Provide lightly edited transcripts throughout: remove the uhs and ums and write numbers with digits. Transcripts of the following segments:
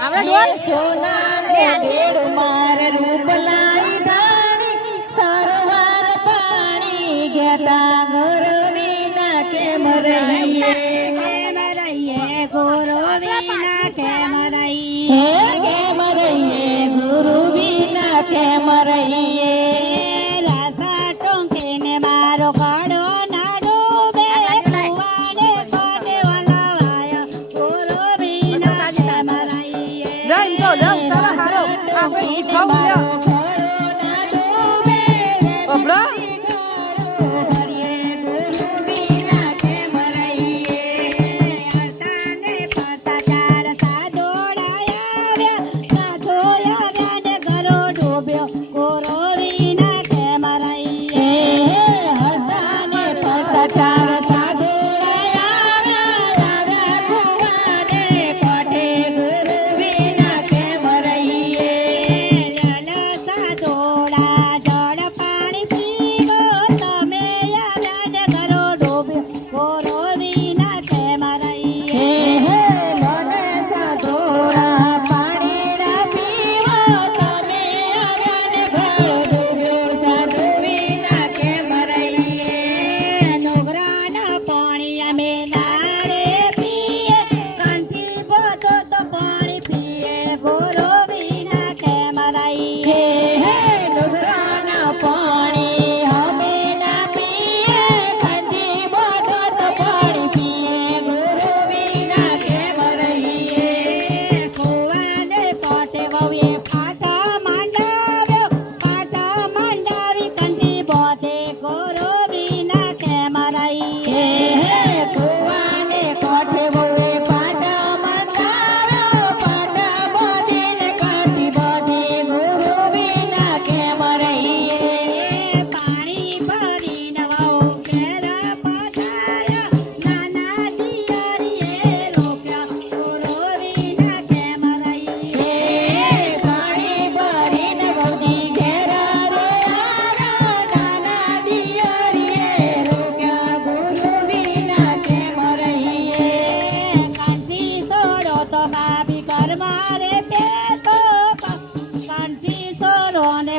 સોનાને દેડ માર રૂપ લાઈ ધારી સરવાર પાણી ગેતા ગુરુ વિના કેમ રહીએ ગુરુ વિના કેમ રહીએ કેમ રહીએ ગુરુ વિના કેમ રહીએ રાસા ટોંકે ને મારો કાઢો ના ડૂબે કુવાને કોને વલાવાય ગુરુ વિના કેમ રહીએ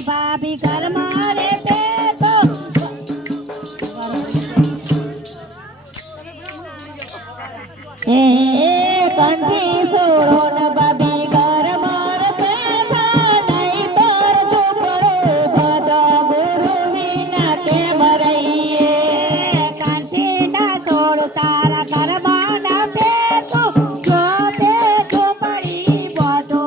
ભાભી ઘર મારે કંઠી છોડો ને ભાભી ઘર માર નહીં તોર છોકરો બધા ગુરુ વિના કેમ રહીએ કંઠી ના છોડ તારા ઘર માં ના પેતો જો તે ચોપડી બધો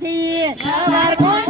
નથી. નવર કોણ